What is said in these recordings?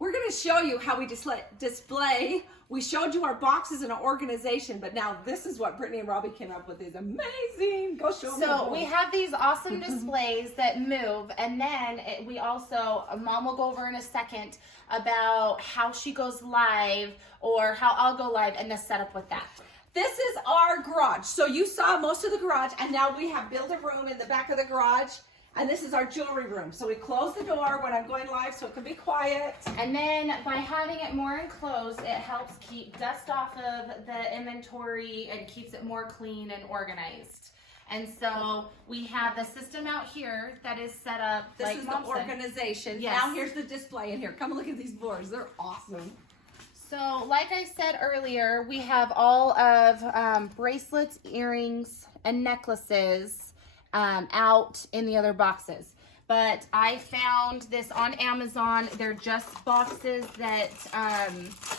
We're going to show you how we display. We showed you our boxes and our organization, but now this is what Brittany and Robbie came up with. Is amazing. Go show them. So we have these awesome displays that move, and then we also, Mom will go over in a second about how she goes live or how I'll go live and the setup with that. This is our garage. So you saw most of the garage, and now we have built a room in the back of the garage. And this is our jewelry room. So we close the door when I'm going live so it can be quiet. And then by having it more enclosed, it helps keep dust off of the inventory and keeps it more clean and organized. And so we have the system out here that is set up. This is the organization. Yes. Now here's the display in here. Come look at these boards. They're awesome. So like I said earlier, we have all of bracelets, earrings, and necklaces out in the other boxes. But I found this on Amazon. They're just boxes that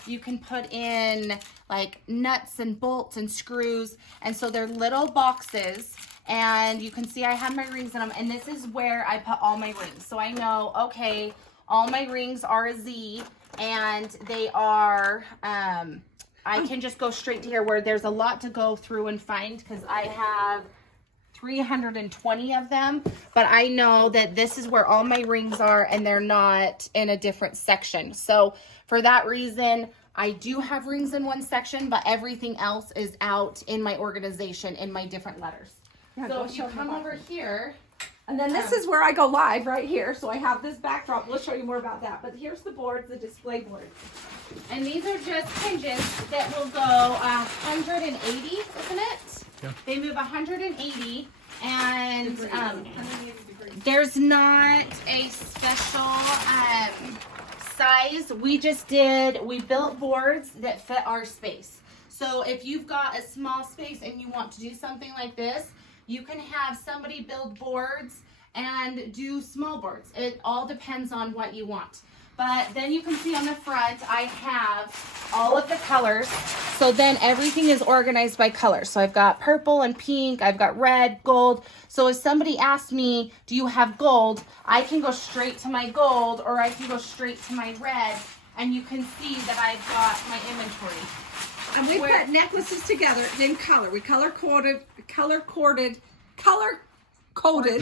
you can put in like nuts and bolts and screws. And so they're little boxes, and you can see I have my rings in them. And this is where I put all my rings. So I know, okay, all my rings are a Z, and they are, I can just go straight to here where there's a lot to go through and find because I have 320 of them, but I know that this is where all my rings are and they're not in a different section. So for that reason, I do have rings in one section, but everything else is out in my organization in my different letters. Yeah, so if you come over here, and then this is where I go live right here. So I have this backdrop. We'll show you more about that. But here's the boards, the display boards. And these are just hinges that will go 180, isn't it? Yeah. They move 180, and there's not a special size. We built boards that fit our space. So if you've got a small space and you want to do something like this, you can have somebody build boards and do small boards. It all depends on what you want. But then you can see on the front, I have all of the colors. So then everything is organized by color. So I've got purple and pink, I've got red, gold. So if somebody asks me, do you have gold? I can go straight to my gold, or I can go straight to my red, and you can see that I've got my inventory. And we put necklaces together in color. We color-coded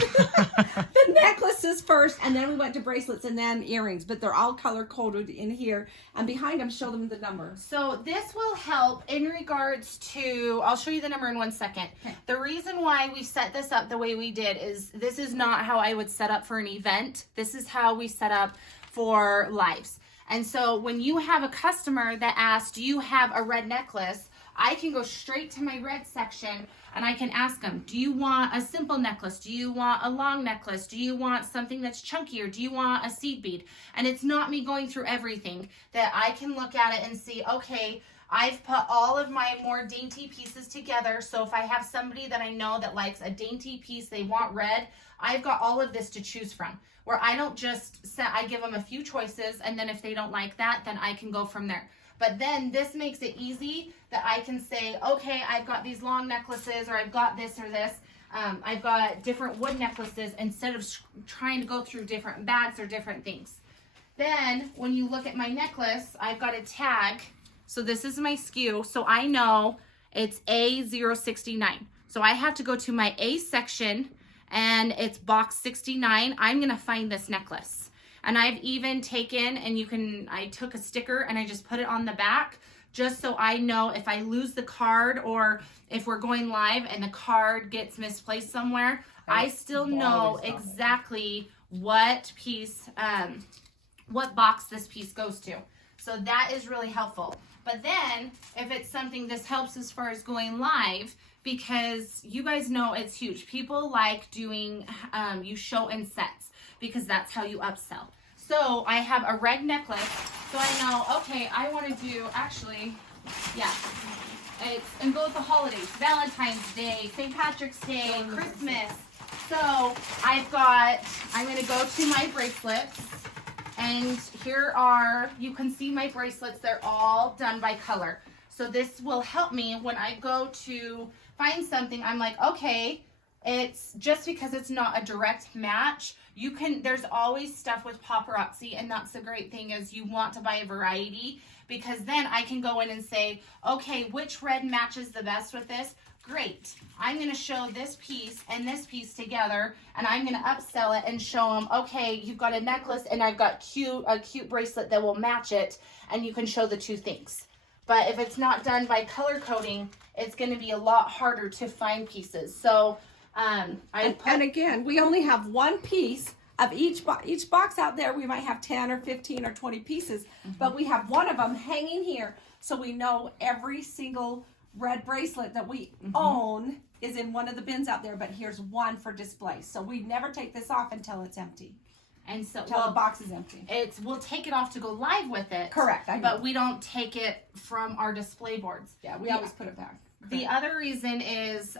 the necklaces first, and then we went to bracelets and then earrings, but they're all color-coded in here. And behind them, show them the number. So this will help in regards to, I'll show you the number in 1 second. Okay. The reason why we set this up the way we did is this is not how I would set up for an event. This is how we set up for lives. And so when you have a customer that asks, do you have a red necklace? I can go straight to my red section and I can ask them, do you want a simple necklace? Do you want a long necklace? Do you want something that's chunkier? Do you want a seed bead? And it's not me going through everything, that I can look at it and see, okay, I've put all of my more dainty pieces together. So if I have somebody that I know that likes a dainty piece, they want red, I've got all of this to choose from, where I don't just set, I give them a few choices, and then if they don't like that, then I can go from there. But then this makes it easy that I can say, okay, I've got these long necklaces, or I've got this or this. I've got different wood necklaces, instead of trying to go through different bags or different things. Then when you look at my necklace, I've got a tag. So this is my SKU. So I know it's A069. So I have to go to my A section, and it's box 69. I'm going to find this necklace. And I've even taken, I took a sticker and I just put it on the back, just so I know if I lose the card, or if we're going live and the card gets misplaced somewhere, I still know exactly what piece, what box this piece goes to. So that is really helpful. But then if it's something, this helps as far as going live, because you guys know it's huge. People like doing, you show in sets, because that's how you upsell. So I have a red necklace, so I know, okay, I want to do, actually, yeah, and go with the holidays, Valentine's Day, St. Patrick's Day, Christmas. So I'm going to go to my bracelets, and here are, you can see my bracelets, they're all done by color. So this will help me when I go to find something. I'm like, okay, It's just because it's not a direct match. There's always stuff with Paparazzi, and that's the great thing is you want to buy a variety, because then I can go in and say, okay, which red matches the best with this? Great. I'm going to show this piece and this piece together, and I'm going to upsell it and show them, okay, you've got a necklace and I've got a cute bracelet that will match it, and you can show the two things. But if it's not done by color coding, it's going to be a lot harder to find pieces. So and again, we only have one piece of each box out there. We might have 10 or 15 or 20 pieces, but we have one of them hanging here, so we know every single red bracelet that we own is in one of the bins out there, but here's one for display. So we never take this off until it's empty. And so until the box is empty. We'll take it off to go live with it. Correct. But we don't take it from our display boards. Yeah, we always put it back. The other reason is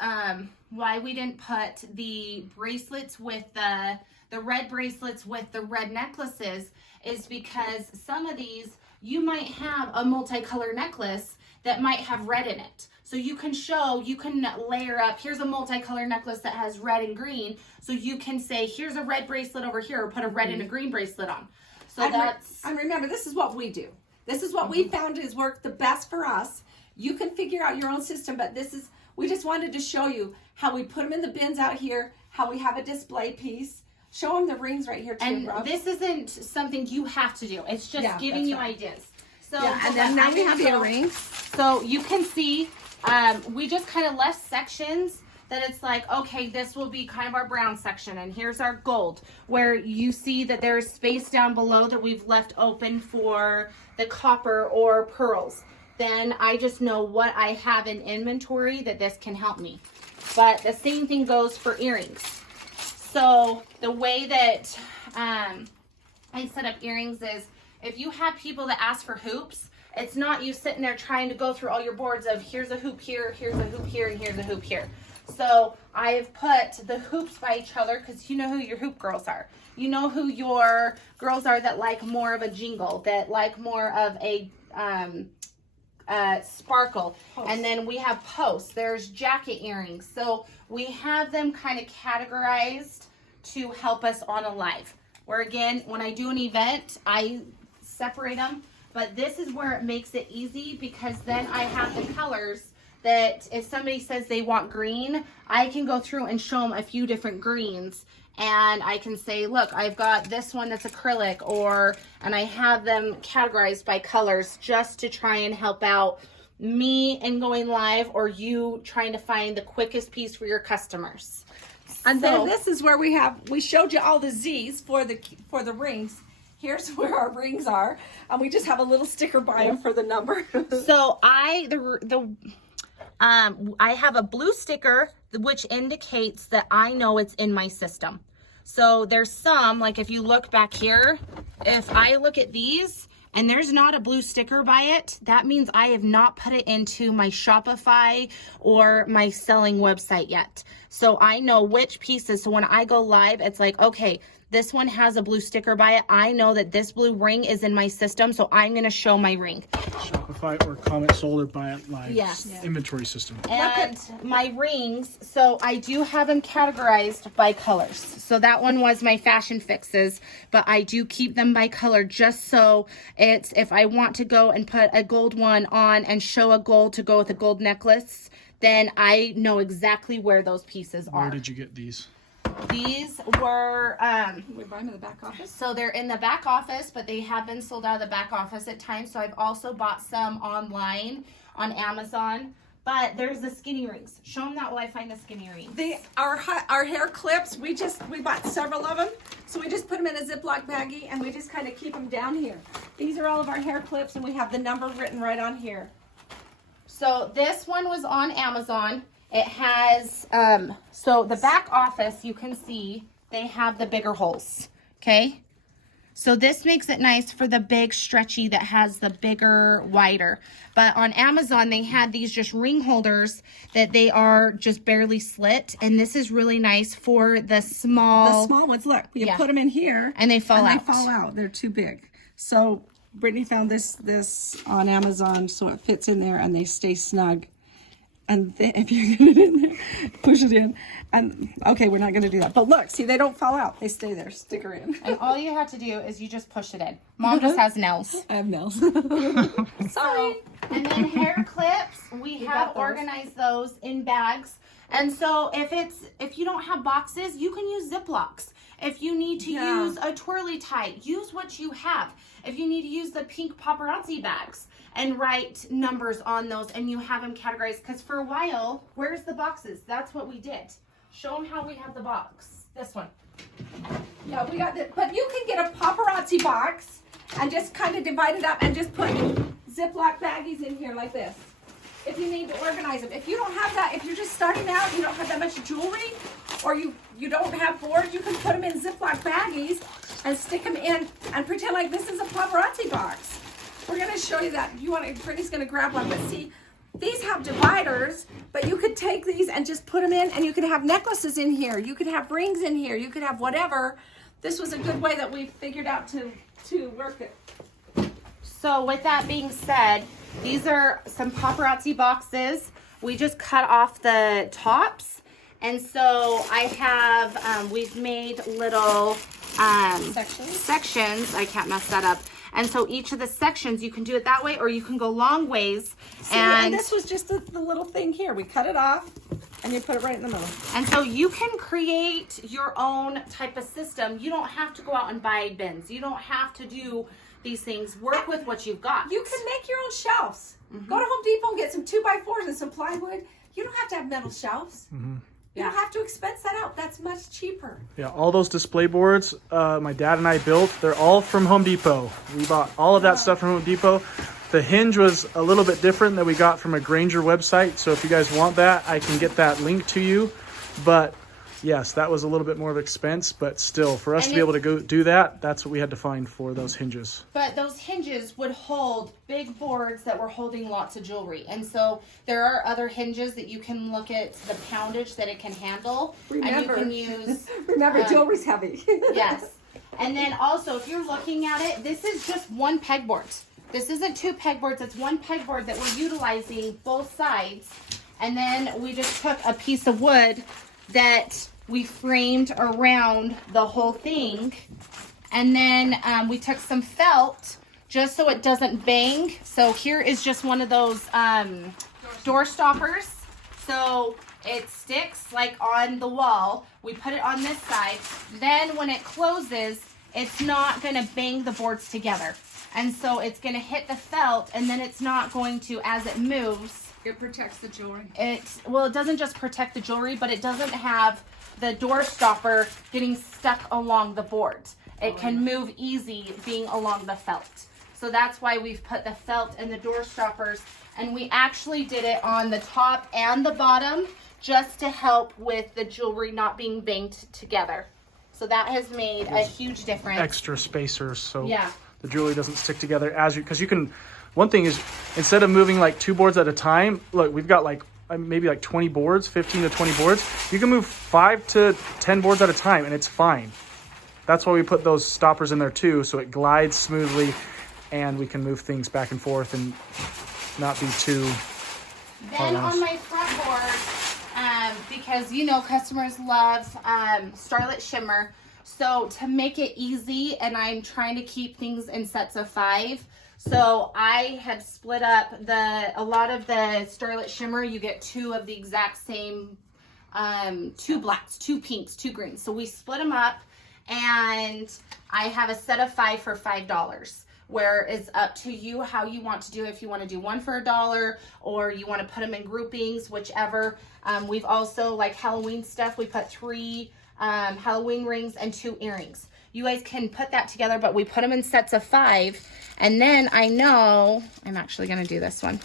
why we didn't put the bracelets with the red bracelets with the red necklaces is because some of these, you might have a multicolor necklace that might have red in it. So you can layer up, here's a multicolor necklace that has red and green. So you can say, here's a red bracelet over here, or put a red and a green bracelet on. So and remember, this is what we do. This is what we found has worked the best for us. You can figure out your own system, but we just wanted to show you how we put them in the bins out here, how we have a display piece. Show them the rings right here too, and Rob. This isn't something you have to do. It's just giving you ideas. So and then now we have earrings. So you can see, we just kind of left sections that it's like, okay, this will be kind of our brown section, and here's our gold, where you see that there's space down below that we've left open for the copper or pearls. Then I just know what I have in inventory that this can help me. But the same thing goes for earrings. So the way that I set up earrings is, if you have people that ask for hoops, it's not you sitting there trying to go through all your boards of here's a hoop here, here's a hoop here, and here's a hoop here. So I've put the hoops by each other because you know who your hoop girls are. You know who your girls are that like more of a jingle, that like more of a sparkle. Post. And then we have posts. There's jacket earrings. So we have them kind of categorized to help us on a live. Where again, when I do an event, I separate them. But this is where it makes it easy, because then I have the colors that if somebody says they want green, I can go through and show them a few different greens. And I can say, look, I've got this one that's acrylic, and I have them categorized by colors just to try and help out me in going live, or you trying to find the quickest piece for your customers. And then this is where we showed you all the Z's for the rings. Here's where our rings are, and we just have a little sticker by them for the number. So I have a blue sticker which indicates that I know it's in my system. So there's some, like if you look back here, if I look at these and there's not a blue sticker by it, that means I have not put it into my Shopify or my selling website yet. So I know which pieces. So when I go live, it's like, okay, this one has a blue sticker by it. I know that this blue ring is in my system, so I'm going to show my ring. Shopify or comment sold or buy it live. Yes. Inventory system. And my rings, so I do have them categorized by colors. So that one was my fashion fixes, but I do keep them by color just so it's, if I want to go and put a gold one on and show a gold to go with a gold necklace, then I know exactly where those pieces are. Where did you get these? These were, we buy them in the back office. so they're in the back office, but they have been sold out of the back office at times. So I've also bought some online on Amazon. But there's the skinny rings. Show them that while I find the skinny rings. Our hair clips, we bought several of them. So we just put them in a Ziploc baggie and we just kind of keep them down here. These are all of our hair clips, and we have the number written right on here. So this one was on Amazon. It has, so the back office, you can see they have the bigger holes, okay? So this makes it nice for the big stretchy that has the bigger, wider. But on Amazon, they had these just ring holders that they are just barely slit. And this is really nice for the small. The small ones, look, you put them in here. And they fall out. They fall out, they're too big. So Brittany found this on Amazon, so it fits in there and they stay snug. And then if you get it in there, push it in. And okay, we're not going to do that. But look, see, they don't fall out. They stay there. Stick her in. And all you have to do is you just push it in. Mom just has nails. I have nails. Sorry. And then hair clips, we have organized those in bags. And so if you don't have boxes, you can use Ziplocs. If you need to use a twirly tie, use what you have. If you need to use the pink paparazzi bags and write numbers on those and you have them categorized, because for a while, where's the boxes? That's what we did. Show them how we have the box. This one. Yeah, we got this. But you can get a paparazzi box and just kind of divide it up and just put Ziploc baggies in here like this. If you need to organize them. If you don't have that, if you're just starting out, you don't have that much jewelry, or you don't have boards, you can put them in Ziploc baggies and stick them in and pretend like this is a paparazzi box. We're going to show you that. Brittany's going to grab one, but see, these have dividers, but you could take these and just put them in, and you could have necklaces in here. You could have rings in here. You could have whatever. This was a good way that we figured out to work it. So with that being said, these are some paparazzi boxes. We just cut off the tops. And so I have, we've made little sections. I can't mess that up. And so each of the sections, you can do it that way, or you can go long ways. See, and this was just the little thing here. We cut it off, and you put it right in the middle. And so you can create your own type of system. You don't have to go out and buy bins. You don't have to do these things. Work with what you've got. You can make your own shelves. Go to Home Depot and get some 2x4s and some plywood. You don't have to have metal shelves. You don't have to expense that out. That's much cheaper. Yeah, all those display boards my dad and I built, they're all from Home Depot. We bought all of that stuff from Home Depot. The hinge was a little bit different that we got from a Granger website. So if you guys want that, I can get that link to you. But yes, that was a little bit more of expense, but still, for us to be able to go do that, that's what we had to find for those hinges. But those hinges would hold big boards that were holding lots of jewelry. And so there are other hinges that you can look at the poundage that it can handle. Remember, and you can use... remember, jewelry's heavy. Yes. And then also, if you're looking at it, this is just one pegboard. This isn't two pegboards, it's one pegboard that we're utilizing both sides. And then we just took a piece of wood that we framed around the whole thing, and then we took some felt just so it doesn't bang. So here is just one of those door stoppers, so it sticks like on the wall. We put it on this side, then when it closes, it's not going to bang the boards together, and so it's going to hit the felt, and then it's not going to, as it moves, it protects the jewelry. it doesn't just protect the jewelry, but it doesn't have the door stopper getting stuck along the board. It can move easy being along the felt. So that's why we've put the felt and the door stoppers, and we actually did it on the top and the bottom just to help with the jewelry not being banged together. So that has made a huge difference. Extra spacers, so Yeah. the jewelry doesn't stick together as you, because you can, one thing is, instead of moving like 2 boards at a time, look, we've got like maybe like 20 boards, 15 to 20 boards. You can move 5 to 10 boards at a time and it's fine. That's why we put those stoppers in there too, so it glides smoothly and we can move things back and forth and not be too Then on my front board, because you know customers love Starlit Shimmer, so to make it easy, and I'm trying to keep things in sets of 5, so I had split up a lot of the Starlit Shimmer. You get 2 of the exact same, 2 blacks, 2 pinks, 2 greens. So we split them up, and I have a set of 5 for $5. Where it's up to you how you want to do it. If you want to do 1 for $1, or you want to put them in groupings, whichever. We've also, like Halloween stuff, we put 3 Halloween rings and 2 earrings. You guys can put that together, but we put them in sets of 5. And then I know, I'm actually going to do this one.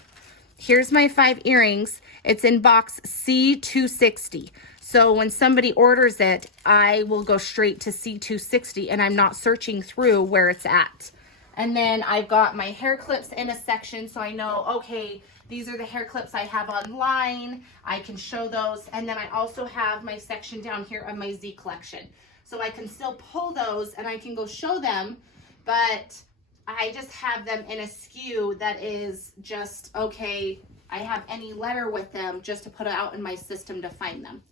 Here's my 5 earrings. It's in box C260. So when somebody orders it, I will go straight to C260, and I'm not searching through where it's at. And then I've got my hair clips in a section, so I know, okay, these are the hair clips I have online. I can show those. And then I also have my section down here of my Z collection. So I can still pull those and I can go show them, but I just have them in a SKU that is just, okay, I have any letter with them just to put it out in my system to find them.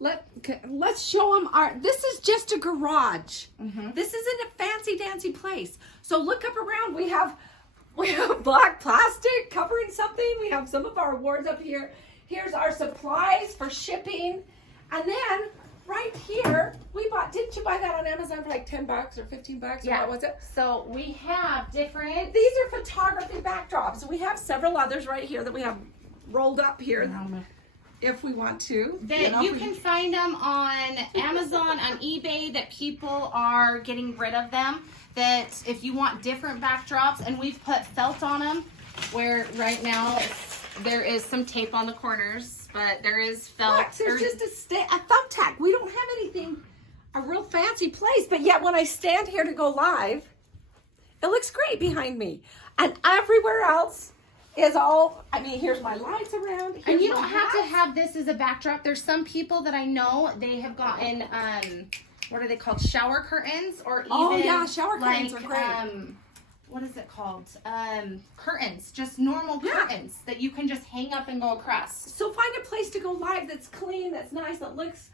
Let's show them this is just a garage. This isn't a fancy dancy place. So look up around. We have black plastic covering something. We have some of our awards up here. Here's our supplies for shipping. And then right here, we bought, didn't you buy that on Amazon for like $10 or $15? Yeah. Or what was it? So we have different. These are photography backdrops. We have several others right here that we have rolled up here if we want to. That you can find them on Amazon, on eBay, that people are getting rid of them. That if you want different backdrops, and we've put felt on them, where right now there is some tape on the corners, but there is felt. Look, there's just a thumbtack. We don't have anything, a real fancy place, but yet when I stand here to go live, it looks great behind me. And everywhere else is all, I mean, here's my lights around. And you my don't have to hats. have this as a backdrop. There's some people that I know, they have gotten, what are they called? Shower curtains, or even Oh yeah, shower curtains like, are great. what is it called? Curtains, just normal curtains that you can just hang up and go across. So find a place to go live that's clean, that's nice, that looks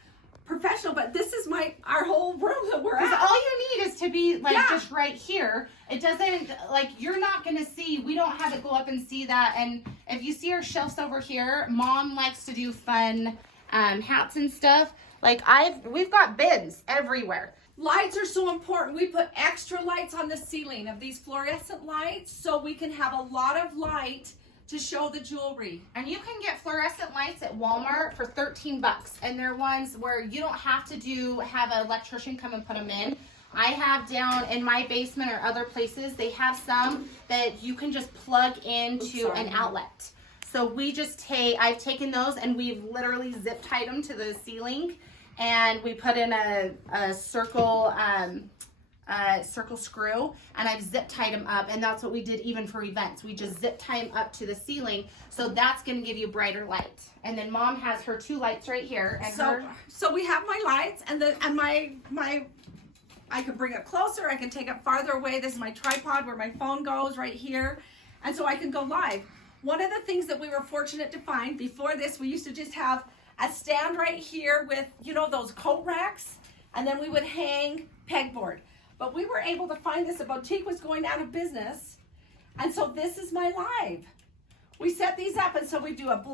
professional. But this is our whole room that we're Because at. all you need is to be like Yeah. just right here. It doesn't, like, you're not gonna see, we don't have it go up and see that. And if you see our shelves over here, Mom likes to do fun hats and stuff. Like we've got bins everywhere. Lights are so important. We put extra lights on the ceiling of these fluorescent lights so we can have a lot of light to show the jewelry. And you can get fluorescent lights at Walmart for $13. And they're ones where you don't have to have an electrician come and put them in. I have down in my basement or other places, they have some that you can just plug into an outlet. So I've taken those and we've literally zip tied them to the ceiling, and we put in a circle screw, and I've zip tied them up, and that's what we did even for events. We just zip tie them up to the ceiling, so that's going to give you brighter light. And then Mom has her 2 lights right here, and So we have my lights, and my I can bring it closer, I can take it farther away. This is my tripod where my phone goes right here, and so I can go live. One of the things that we were fortunate to find, before this, we used to just have a stand right here with, those coat racks, and then we would hang pegboard. But we were able to find this. A boutique was going out of business, and so this is my live. We set these up, and so we do a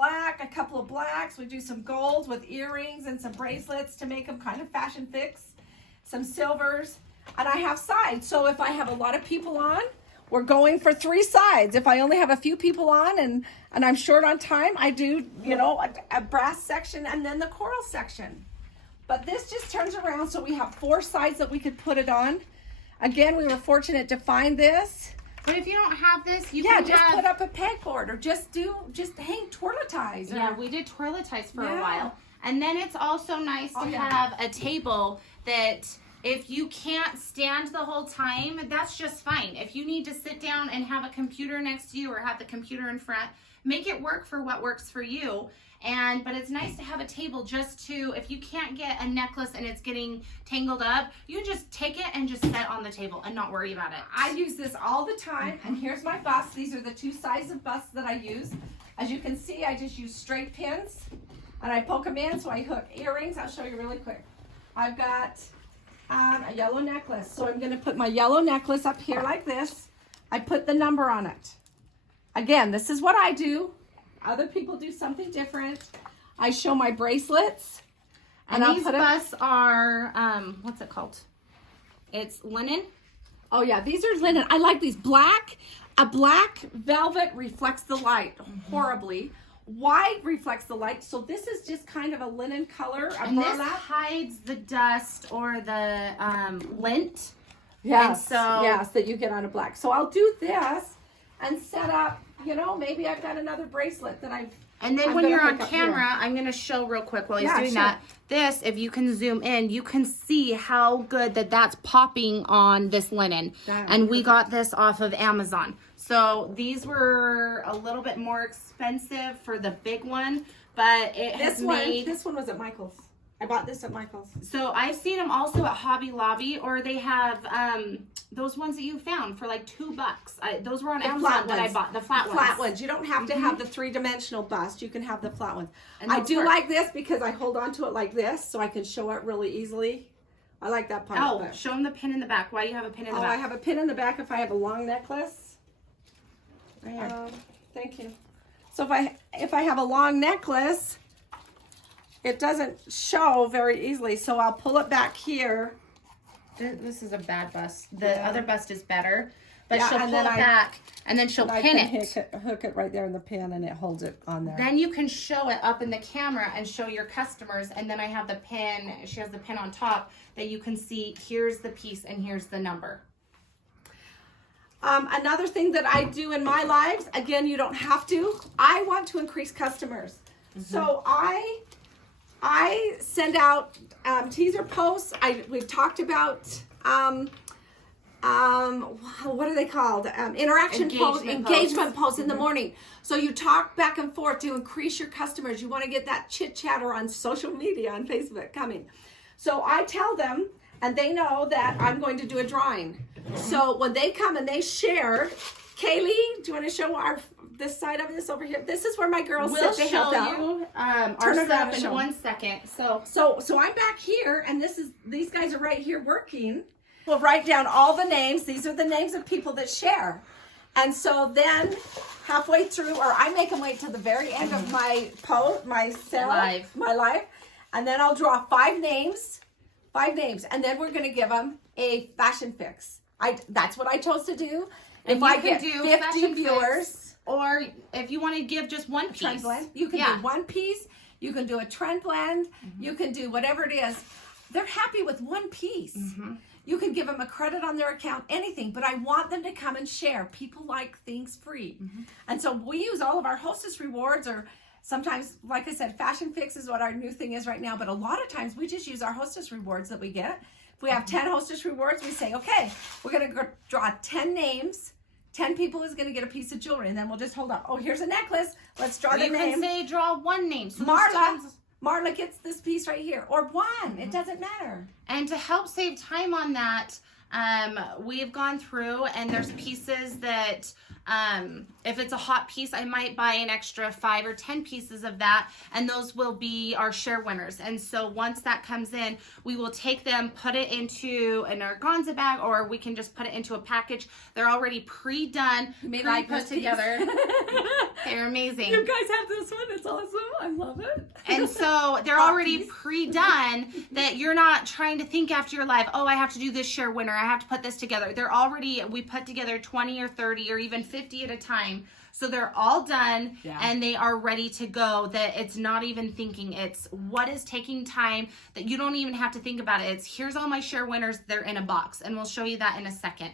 couple of blacks, we do some golds with earrings and some bracelets to make them kind of fashion fix, some silvers, and I have sides. So if I have a lot of people on, we're going for 3 sides. If I only have a few people on and I'm short on time, I do, a brass section and then the coral section. But this just turns around, so we have 4 sides that we could put it on. Again, we were fortunate to find this. But if you don't have this, you Yeah, can just have, put up a pegboard or just hang twirl ties. Yeah, we did twirl ties for a Yeah. while. And then it's also nice to have a table that if you can't stand the whole time, that's just fine. If you need to sit down and have a computer next to you or have the computer in front, make it work for what works for you. But it's nice to have a table just to, if you can't get a necklace and it's getting tangled up, you just take it and just set on the table and not worry about it. I use this all the time, and here's my bust. These are the 2 sizes of busts that I use. As you can see, I just use straight pins, and I poke them in, so I hook earrings. I'll show you really quick. I've got a yellow necklace, so I'm going to put my yellow necklace up here like this. I put the number on it. Again, this is what I do. Other people do something different. I show my bracelets. And these busts are, what's it called? It's linen. Oh yeah, these are linen. I like these black. A black velvet reflects the light horribly. White reflects the light. So this is just kind of a linen color. And this hides the dust or the lint. Yes, and yes, that you get on a black. So I'll do this and set up, maybe I've got another bracelet that And then when you're on camera, I'm going to show real quick while he's doing that. This, if you can zoom in, you can see how good that's popping on this linen. And we got this off of Amazon. So these were a little bit more expensive for the big one, but it has made... This one was at Michael's. I bought this at Michael's. So I've seen them also at Hobby Lobby, or they have those ones that you found for like $2. Those were on Amazon that I bought. The flat ones. Flat ones. You don't have to have the 3-dimensional bust. You can have the flat ones. And I those do work. like this because I hold on to it like this, so I can show it really easily. I like that part. Oh, but- show them the pin in the back. Why do you have a pin in the Oh, back? I have a pin in the back if I have a long necklace. Right here. Thank you. So if I have a long necklace, it doesn't show very easily. So I'll pull it back here. This is a bad bust. The other bust is better, but Yeah, she'll and pull it then back and then she'll I pin can it. hook it right there in the pin, and it holds it on there. Then you can show it up in the camera and show your customers. And then I have the pin. She has the pin on top that you can see. Here's the piece and here's the number. Another thing that I do in my lives, again, you don't have to. I want to increase customers, so I send out teaser posts. We've talked about what are they called? Interaction posts, engagement posts in the morning. So you talk back and forth to increase your customers. You want to get that chit chatter on social media, on Facebook coming. So I tell them, and they know that I'm going to do a drawing. So when they come and they share, Kaylee, do you want to show this side of this over here? This is where my girls We'll sit. They show help out. you our Turn it around stuff and in show 1 second. So So I'm back here, and these guys are right here working. We'll write down all the names. These are the names of people that share. And so then halfway through, or I make them wait till the very end of my live, and then I'll draw 5 names, and then we're going to give them a fashion fix. That's what I chose to do. And If you I can get do 50 fashion viewers, fix, or if you want to give just one piece, trend blend. You can do one piece. You can do a trend blend. You can do whatever it is. They're happy with one piece. You can give them a credit on their account, anything, but I want them to come and share. People like things free. And so we use all of our hostess rewards, or sometimes, like I said, fashion fix is what our new thing is right now, but a lot of times we just use our hostess rewards that we get. If we have 10 hostess rewards, we say, okay, we're going to draw 10 names. 10 people is going to get a piece of jewelry, and then we'll just hold up. Oh, here's a necklace. Let's draw the you name. can say draw one name. So Marla gets this piece right here, or one. It doesn't matter. And to help save time on that, we've gone through, and there's pieces that if it's a hot piece, I might buy an extra 5 or 10 pieces of that, and those will be our share winners. And so once that comes in, we will take them, put it into an organza bag, or we can just put it into a package. They're already pre-done, pre-put together. They're amazing. You guys have this one. It's awesome. I love it. And so they're already pre-done, that you're not trying to think after your live, oh, I have to do this share winner. I have to put this together. We put together 20 or 30 or even 50 at a time. So they're all done and they are ready to go. That it's not even thinking. It's what is taking time that you don't even have to think about it. It's here's all my share winners. They're in a box, and we'll show you that in a second.